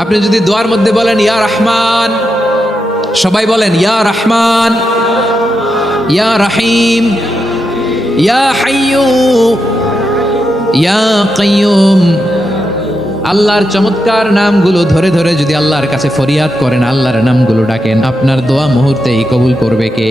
আপনি যদি দোয়ার মধ্যে বলেন ইয়া রহমান, সবাই বলেন ইয়া রহমান, ইয়া রহিম, ইয়া হাইয়্যু, ইয়া কাইয়্যুম, আল্লাহর চমৎকার নামগুলো ধরে ধরে যদি আল্লাহর কাছে ফরিয়াদ করেন, আল্লাহর নামগুলো ডাকেন, আপনার দোয়া মুহূর্তেই কবুল করবে কে?